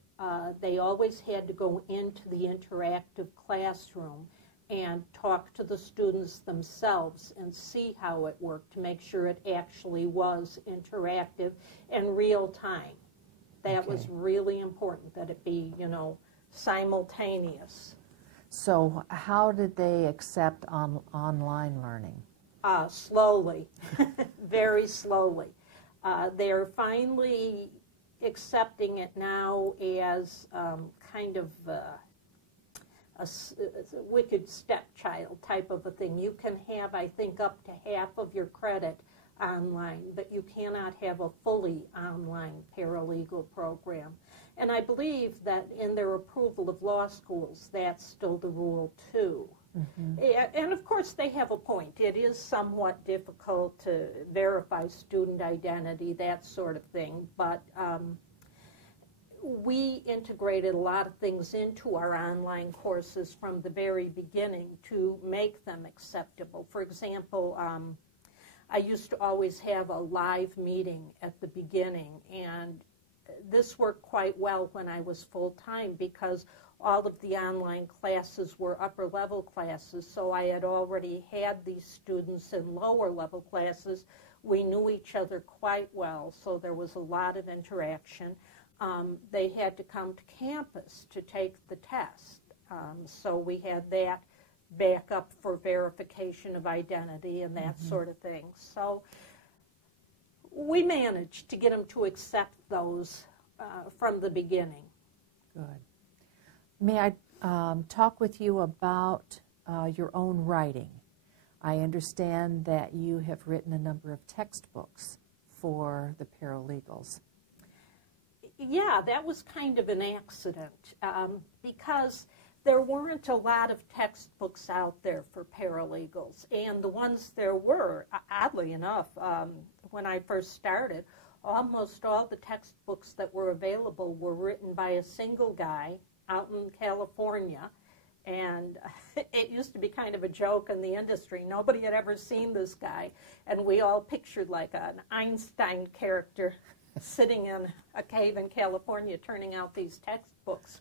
they always had to go into the interactive classroom and talk to the students themselves and see how it worked to make sure it actually was interactive and real time. That was really important, that it be, you know, simultaneous. So how did they accept online learning? Slowly, very slowly. They're finally accepting it now as kind of a wicked stepchild type of a thing. You can have, I think, up to half of your credit online, but you cannot have a fully online paralegal program. And I believe that in their approval of law schools, that's still the rule too. And of course they have a point. It is somewhat difficult to verify student identity, that sort of thing, but we integrated a lot of things into our online courses from the very beginning to make them acceptable. For example, I used to always have a live meeting at the beginning, and this worked quite well when I was full-time because all of the online classes were upper-level classes, so I had already had these students in lower-level classes. We knew each other quite well, so there was a lot of interaction. They had to come to campus to take the test, so we had that back up for verification of identity and that sort of thing. So we managed to get them to accept those from the beginning. Good. May I talk with you about your own writing? I understand that you have written a number of textbooks for the paralegals. Yeah, that was kind of an accident because there weren't a lot of textbooks out there for paralegals, and the ones there were, oddly enough, when I first started, almost all the textbooks that were available were written by a single guy out in California, and it used to be kind of a joke in the industry. Nobody had ever seen this guy, and we all pictured like an Einstein character sitting in a cave in California turning out these textbooks.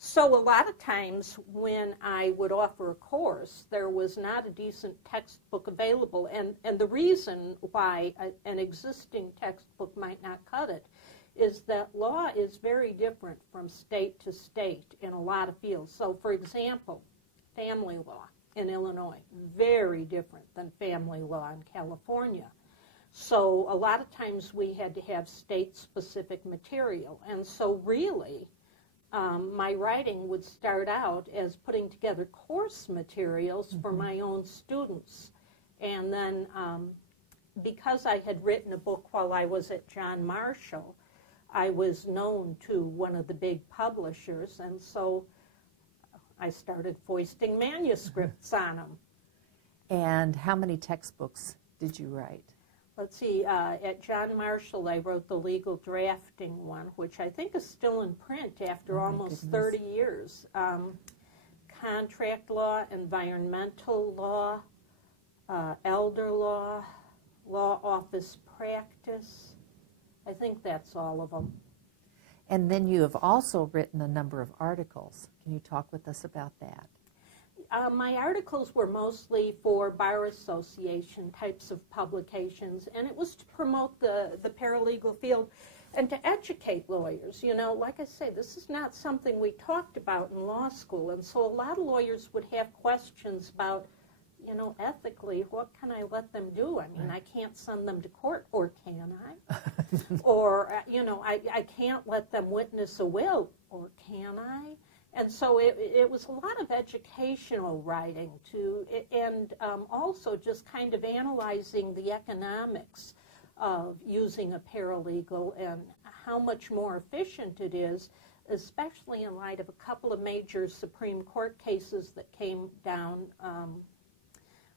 So a lot of times when I would offer a course, there was not a decent textbook available. And the reason why an existing textbook might not cut it is that law is very different from state to state in a lot of fields. So for example, family law in Illinois, very different than family law in California. So a lot of times we had to have state-specific material. And so really, my writing would start out as putting together course materials for my own students. And then because I had written a book while I was at John Marshall, I was known to one of the big publishers, and so I started foisting manuscripts on them. And how many textbooks did you write? Let's see, at John Marshall, I wrote the legal drafting one, which I think is still in print after almost 30 years. Contract law, environmental law, elder law, law office practice. I think that's all of them. And then you have also written a number of articles. Can you talk with us about that? My articles were mostly for bar association types of publications, and it was to promote the paralegal field and to educate lawyers. You know, like I say, this is not something we talked about in law school, and so a lot of lawyers would have questions about, you know, ethically, what can I let them do? I mean, I can't send them to court, or can I? Or, you know, I can't let them witness a will, or can I? And so it was a lot of educational writing too, and also just kind of analyzing the economics of using a paralegal and how much more efficient it is, especially in light of a couple of major Supreme Court cases that came down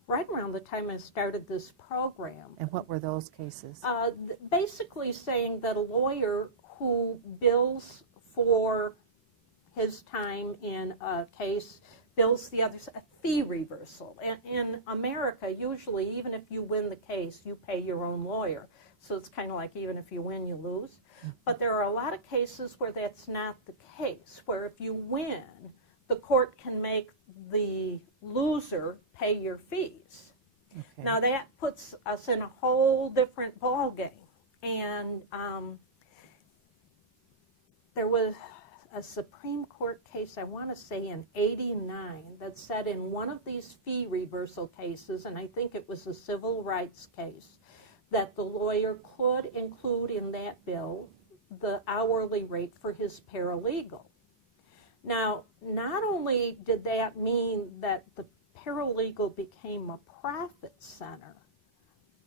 right around the time I started this program. And what were those cases? Basically saying that a lawyer who bills for his time in a case bills the other side, fee reversal. And in America, usually, even if you win the case, you pay your own lawyer. So it's kind of like even if you win, you lose. But there are a lot of cases where that's not the case, where if you win, the court can make the loser pay your fees. Okay. Now that puts us in a whole different ballgame. And there was a Supreme Court case, I want to say in '89, that said in one of these fee reversal cases, and I think it was a civil rights case, that the lawyer could include in that bill the hourly rate for his paralegal. Now, not only did that mean that the paralegal became a profit center,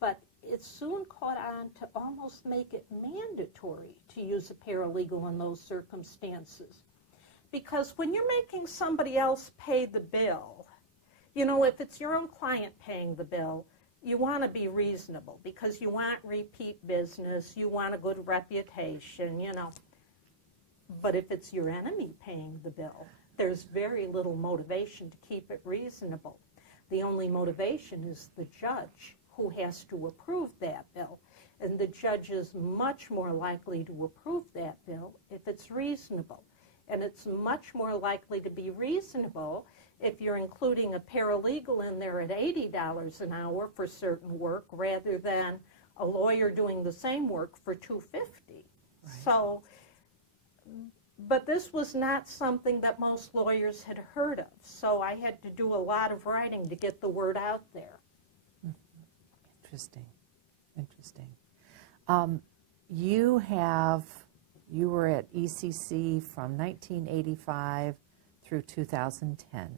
but it soon caught on to almost make it mandatory to use a paralegal in those circumstances. Because when you're making somebody else pay the bill, you know, if it's your own client paying the bill, you want to be reasonable because you want repeat business, you want a good reputation, you know. But if it's your enemy paying the bill, there's very little motivation to keep it reasonable. The only motivation is the judge who has to approve that bill. And the judge is much more likely to approve that bill if it's reasonable. And it's much more likely to be reasonable if you're including a paralegal in there at $80 an hour for certain work rather than a lawyer doing the same work for $250. Right. So, but this was not something that most lawyers had heard of. So I had to do a lot of writing to get the word out there. Interesting. Interesting. You were at ECC from 1985 through 2010,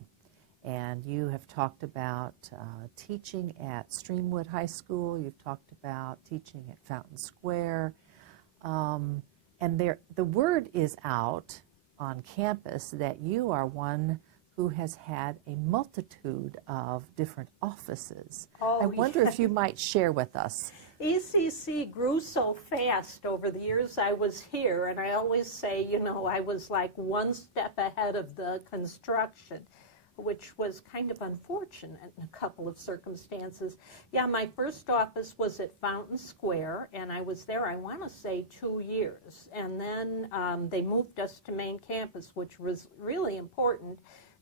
and you have talked about teaching at Streamwood High School. You've talked about teaching at Fountain Square, and the word is out on campus that you are one who has had a multitude of different offices. Oh, I wonder if you might share with us. ECC grew so fast over the years I was here, and I always say, you know, I was like one step ahead of the construction, which was kind of unfortunate in a couple of circumstances. Yeah, my first office was at Fountain Square, and I was there, I want to say, 2 years. And then they moved us to main campus, which was really important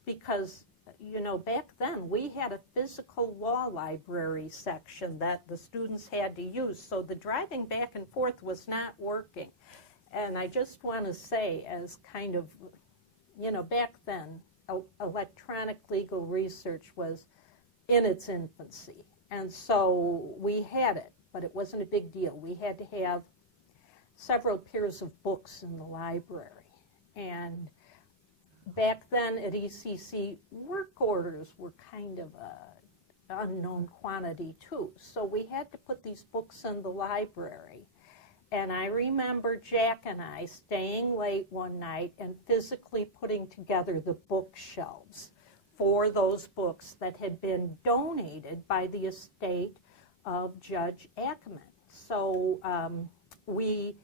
because, you know, back then we had a physical law library section that the students had to use, so the driving back and forth was not working. And I just want to say, as kind of, you know, back then, electronic legal research was in its infancy. And so we had it, but it wasn't a big deal. We had to have several pairs of books in the library. And back then at ECC, work orders were kind of an unknown quantity too. So we had to put these books in the library. And I remember Jack and I staying late one night and physically putting together the bookshelves for those books that had been donated by the estate of Judge Ackerman. So we,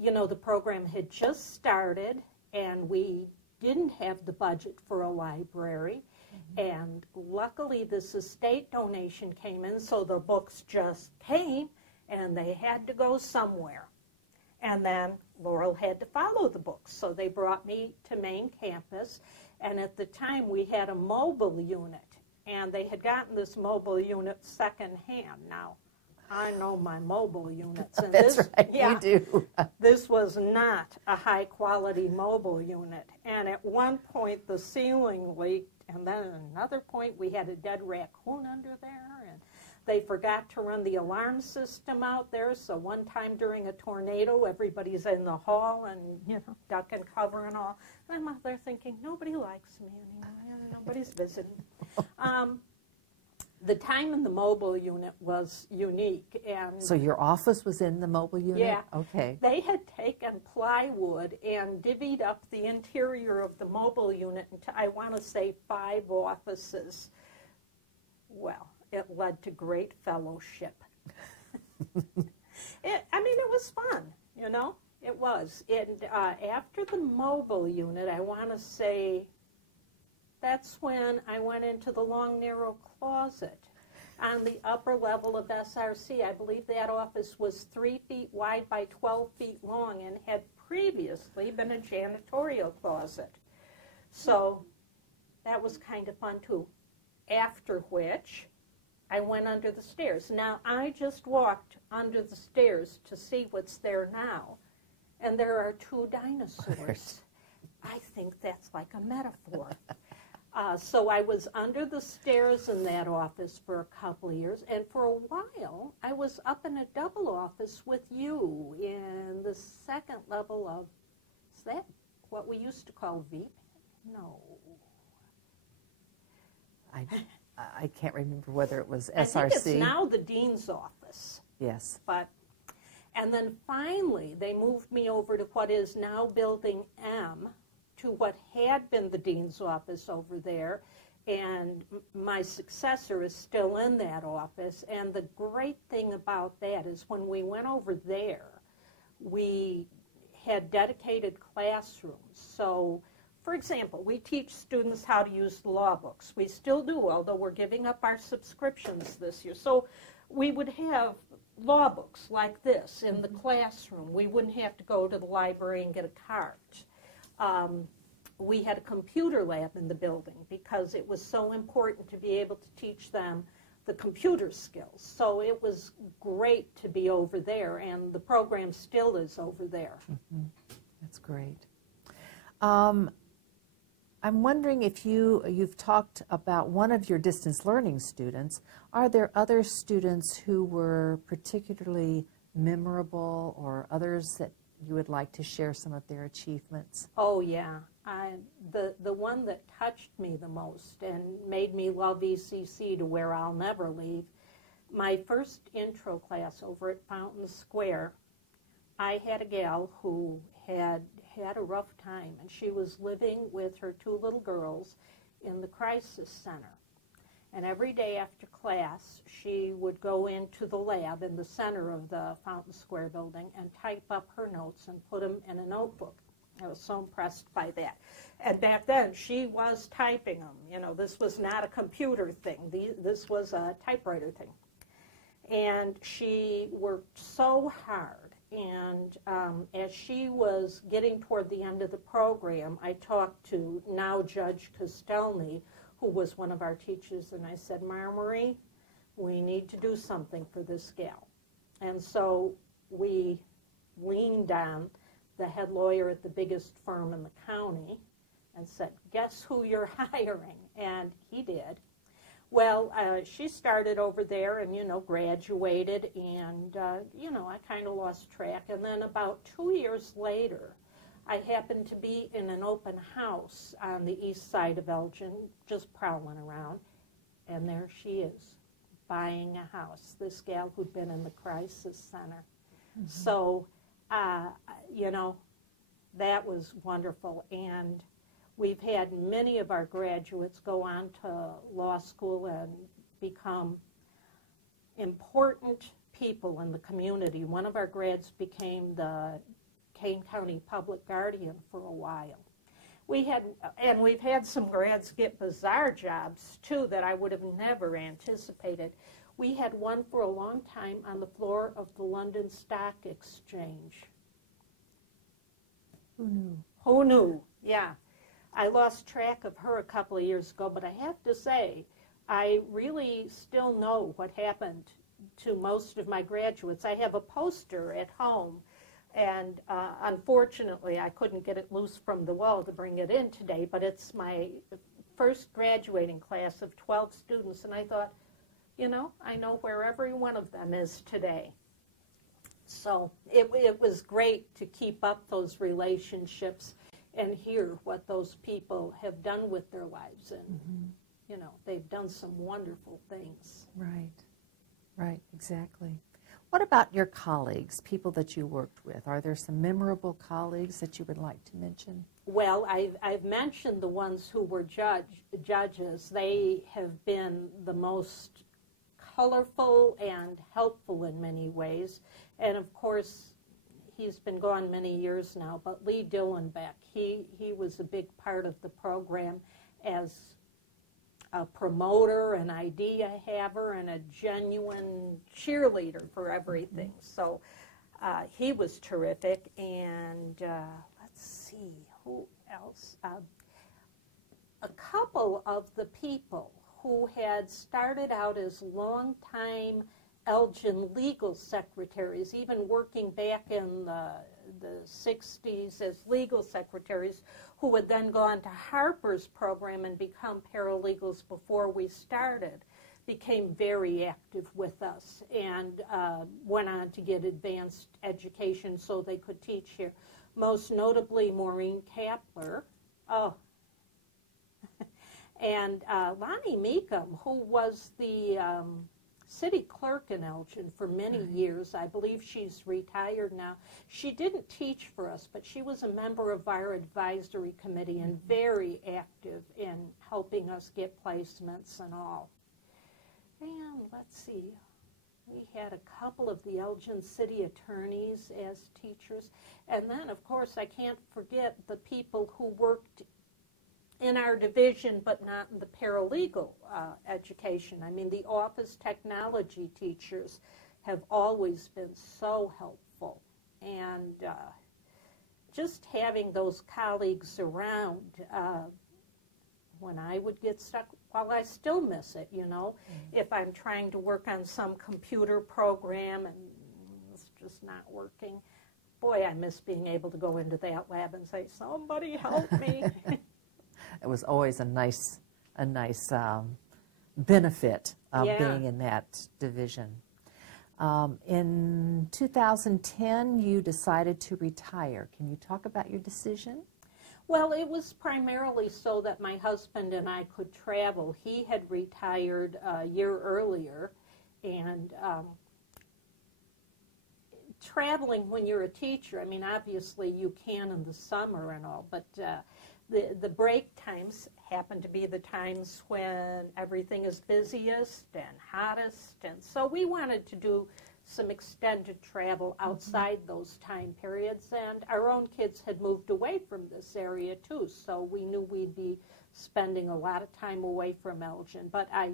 you know, the program had just started and we didn't have the budget for a library. Mm-hmm. And luckily this estate donation came in, so the books just came and they had to go somewhere. And then Laurel had to follow the books. So they brought me to main campus. And at the time, we had a mobile unit. And they had gotten this mobile unit secondhand. Now, I know my mobile units. And That's this, right, yeah, you do. This was not a high-quality mobile unit. And at one point, the ceiling leaked. And then at another point, we had a dead raccoon under there. And they forgot to run the alarm system out there, so one time during a tornado, everybody's in the hall and, you know, duck and cover and all. And I'm out there thinking, nobody likes me anymore. Nobody's visiting. The time in the mobile unit was unique. And so your office was in the mobile unit? Yeah. Okay. They had taken plywood and divvied up the interior of the mobile unit into, I want to say, 5 offices. Well, it led to great fellowship. It was fun, you know. It was. And after the mobile unit, I want to say, that's when I went into the long, narrow closet on the upper level of SRC. I believe that office was 3 feet wide by 12 feet long and had previously been a janitorial closet. So that was kind of fun, too. After which, I went under the stairs. Now, I just walked under the stairs to see what's there now, and there are 2 dinosaurs. I think that's like a metaphor. So I was under the stairs in that office for a couple of years, and for a while, I was up in a double office with you in the second level of, is that what we used to call VP? No. I can't remember whether it was SRC. I think it's now the dean's office. Yes. And then finally, they moved me over to what is now Building M, to what had been the dean's office over there. And my successor is still in that office. And the great thing about that is when we went over there, we had dedicated classrooms. So, for example, we teach students how to use the law books. We still do, although we're giving up our subscriptions this year. So we would have law books like this in the classroom. We wouldn't have to go to the library and get a cart. We had a computer lab in the building because it was so important to be able to teach them the computer skills. So it was great to be over there, and the program still is over there. Mm-hmm. That's great. I'm wondering if you've talked about one of your distance learning students. Are there other students who were particularly memorable, or others that you would like to share some of their achievements? Oh, yeah. The one that touched me the most and made me love ECC to where I'll never leave, my first intro class over at Fountain Square, I had a gal who had a rough time, and she was living with her 2 little girls in the crisis center. And every day after class, she would go into the lab in the center of the Fountain Square building and type up her notes and put them in a notebook. I was so impressed by that. And back then, she was typing them. You know, this was not a computer thing. This was a typewriter thing. And she worked so hard. And as she was getting toward the end of the program, I talked to now Judge Kostelny, who was one of our teachers, and I said, Marie, we need to do something for this gal. And so we leaned on the head lawyer at the biggest firm in the county and said, guess who you're hiring? And he did. Well, she started over there and, graduated, and, I kind of lost track. And then about 2 years later, I happened to be in an open house on the east side of Elgin, just prowling around, and there she is, buying a house, this gal who'd been in the crisis center. Mm-hmm. So, that was wonderful. And we've had many of our graduates go on to law school and become important people in the community. One of our grads became the Kane County Public Guardian for a while. We've had some grads get bizarre jobs, too, that I would have never anticipated. We had one for a long time on the floor of the London Stock Exchange. Who knew? Who knew? Yeah. I lost track of her a couple of years ago, but I have to say, I really still know what happened to most of my graduates. I have a poster at home, and unfortunately, I couldn't get it loose from the wall to bring it in today, but it's my first graduating class of 12 students, and I thought, I know where every one of them is today. So it was great to keep up those relationships and hear what those people have done with their lives. And, they've done some wonderful things. Right, exactly. What about your colleagues, people that you worked with? Are there some memorable colleagues that you would like to mention? Well, I've mentioned the ones who were judges. They have been the most colorful and helpful in many ways. And, of course, he's been gone many years now, but Lee Dillenbeck, he was a big part of the program as a promoter, an idea haver, and a genuine cheerleader for everything. So he was terrific. And let's see, who else? A couple of the people who had started out as longtime Elgin legal secretaries, even working back in the 60s as legal secretaries, who had then gone to Harper's program and become paralegals before we started, became very active with us and went on to get advanced education so they could teach here. Most notably, Maureen Kapler. And Lonnie Meekum, who was the city clerk in Elgin for many years. I believe she's retired now. She didn't teach for us, but she was a member of our advisory committee and very active in helping us get placements and all. And let's see, we had a couple of the Elgin city attorneys as teachers. And then, of course, I can't forget the people who worked in our division, but not in the paralegal education. I mean, the office technology teachers have always been so helpful. And just having those colleagues around when I would get stuck, well, I still miss it, you know. If I'm trying to work on some computer program and it's just not working, boy, I miss being able to go into that lab and say, somebody help me. It was always a nice benefit of being in that division. In 2010, you decided to retire. Can you talk about your decision? Well, it was primarily so that my husband and I could travel. He had retired a year earlier, and traveling when you're a teacher, I mean, obviously you can in the summer and all, but the break times happen to be the times when everything is busiest and hottest, and so we wanted to do some extended travel outside those time periods, and our own kids had moved away from this area too, so we knew we'd be spending a lot of time away from Elgin, but I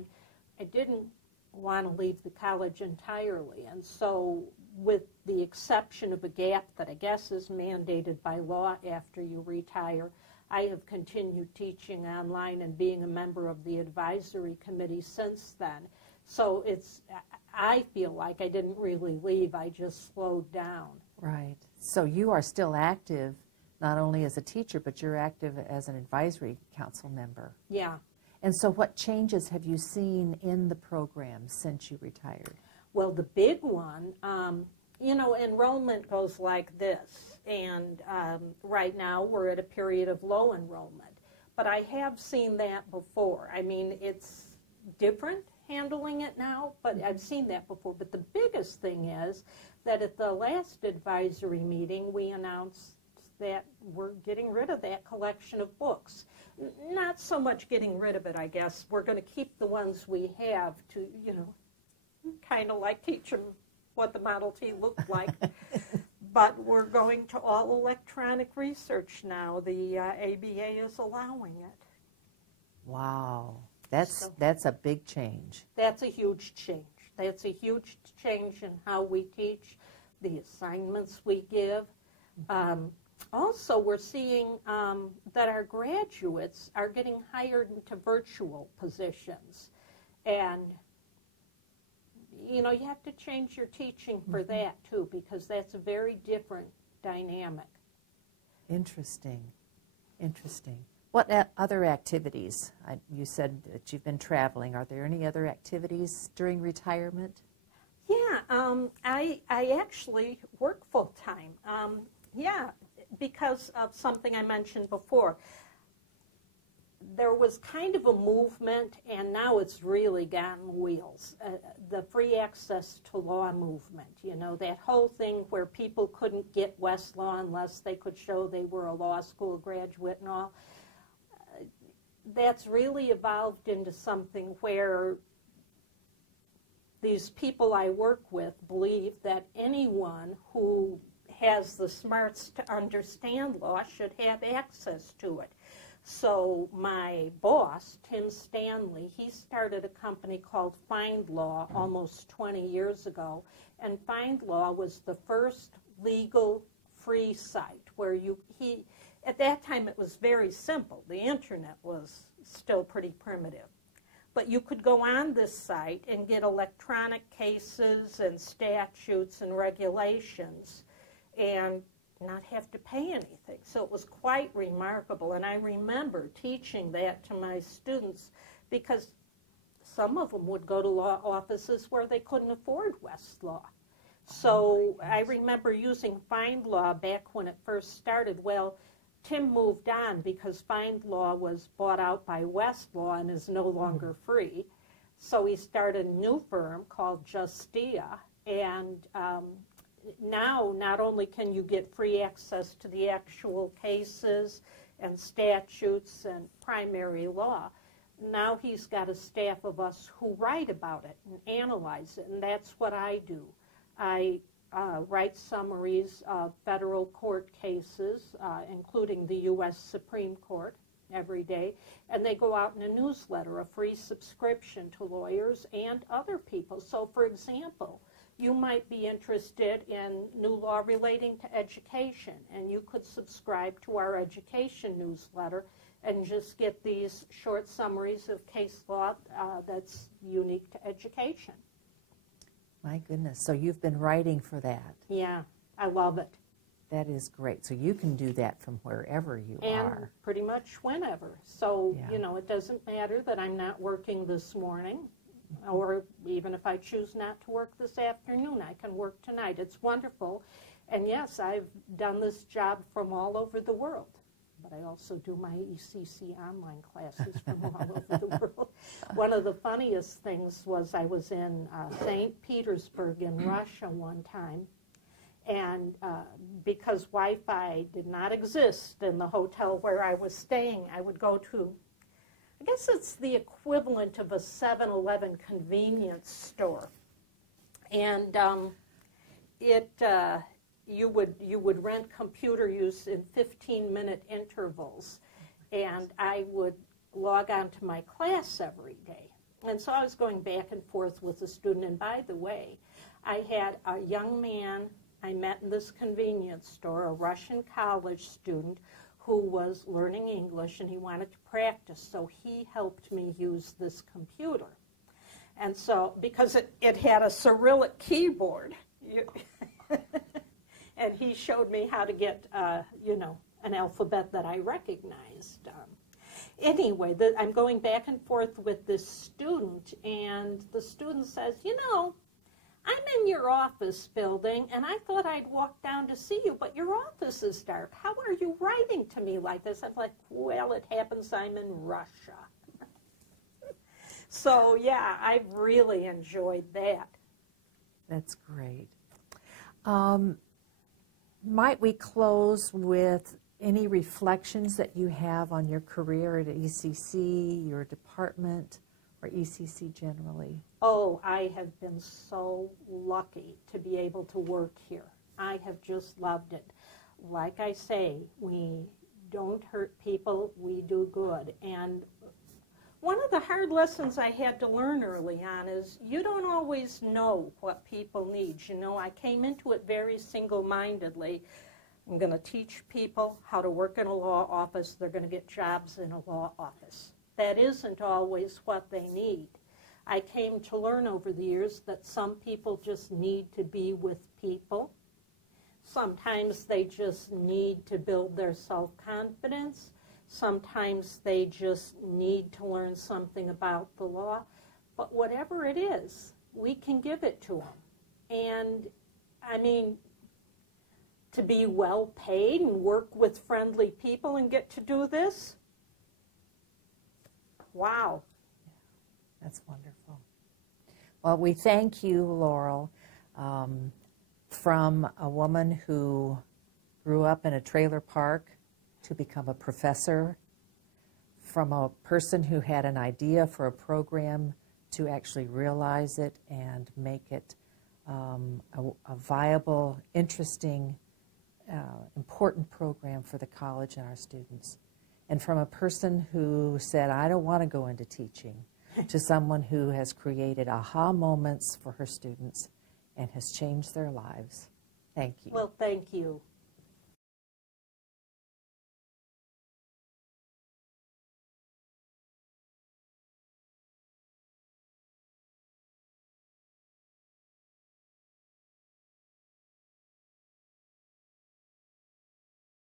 didn't want to leave the college entirely, and so with the exception of a gap that I guess is mandated by law after you retire, I have continued teaching online and being a member of the advisory committee since then. So I feel like I didn't really leave, I just slowed down. Right. So you are still active, not only as a teacher, but you're active as an advisory council member. Yeah. And so what changes have you seen in the program since you retired? Well, the big one, you know, enrollment goes like this, and right now we're at a period of low enrollment. But I have seen that before. I mean, it's different handling it now, but I've seen that before. But the biggest thing is that at the last advisory meeting, we announced that we're getting rid of that collection of books. Not so much getting rid of it, I guess. We're going to keep the ones we have to, you know, kind of like teach them what the Model T looked like. But we're going to all electronic research now. The ABA is allowing it. Wow. That's a big change. That's a huge change. That's a huge change in how we teach, the assignments we give. Also, we're seeing that our graduates are getting hired into virtual positions. And, you know, you have to change your teaching for that, too, because that's a very different dynamic. Interesting. Interesting. What other activities? You said that you've been traveling. Are there any other activities during retirement? Yeah, I actually work full-time. Yeah, because of something I mentioned before. There was kind of a movement, and now it's really gotten wheels, the free access to law movement. You know, that whole thing where people couldn't get Westlaw unless they could show they were a law school graduate and all. That's really evolved into something where these people I work with believe that anyone who has the smarts to understand law should have access to it. So my boss, Tim Stanley, he started a company called Find Law almost 20 years ago, and Find Law was the first legal free site where at that time it was very simple. The internet was still pretty primitive. But you could go on this site and get electronic cases and statutes and regulations and not have to pay anything. So it was quite remarkable. And I remember teaching that to my students because some of them would go to law offices where they couldn't afford Westlaw. So I remember using Find Law back when it first started. Well, Tim moved on because Find Law was bought out by Westlaw and is no longer free. So he started a new firm called Justia, and now not only can you get free access to the actual cases and statutes and primary law, now he's got a staff of us who write about it and analyze it, and that's what I do. I write summaries of federal court cases, including the U.S. Supreme Court, every day, and they go out in a newsletter, a free subscription to lawyers and other people. So, for example, you might be interested in new law relating to education, and you could subscribe to our education newsletter and just get these short summaries of case law that's unique to education. My goodness. So you've been writing for that. Yeah, I love it. That is great. So you can do that from wherever you are. And pretty much whenever. So, Yeah. you know, it doesn't matter that I'm not working this morning, or even if I choose not to work this afternoon, I can work tonight. It's wonderful. And yes, I've done this job from all over the world. But I also do my ECC online classes from all over the world. One of the funniest things was I was in St. Petersburg in Russia one time, and because Wi-Fi did not exist in the hotel where I was staying, I would go to, I guess it's the equivalent of a 7-Eleven convenience store. And you would rent computer use in 15-minute intervals, and I would log on to my class every day. And so I was going back and forth with a student, and by the way, I had a young man I met in this convenience store, a Russian college student who was learning English, and he wanted to practice, so he helped me use this computer. And so, because it had a Cyrillic keyboard, and he showed me how to get, you know, an alphabet that I recognized. Anyway, I'm going back and forth with this student, and the student says, you know, I'm in your office building, and I thought I'd walk down to see you, but your office is dark. How are you writing to me like this? I'm like, well, it happens I'm in Russia. So, yeah, I've really enjoyed that. That's great. Might we close with any reflections that you have on your career at ECC, your department, or ECC generally? Oh, I have been so lucky to be able to work here. I have just loved it. Like I say, we don't hurt people, we do good. And one of the hard lessons I had to learn early on is you don't always know what people need. You know, I came into it very single-mindedly. I'm going to teach people how to work in a law office. They're going to get jobs in a law office. That isn't always what they need. I came to learn over the years that some people just need to be with people. Sometimes they just need to build their self-confidence. Sometimes they just need to learn something about the law. But whatever it is, we can give it to them. And, I mean, to be well paid and work with friendly people and get to do this, wow. That's wonderful. Well, we thank you, Laurel, from a woman who grew up in a trailer park to become a professor, from a person who had an idea for a program to actually realize it and make it a viable, interesting, important program for the college and our students. And from a person who said, I don't want to go into teaching, to someone who has created aha moments for her students and has changed their lives. Thank you. Well, thank you.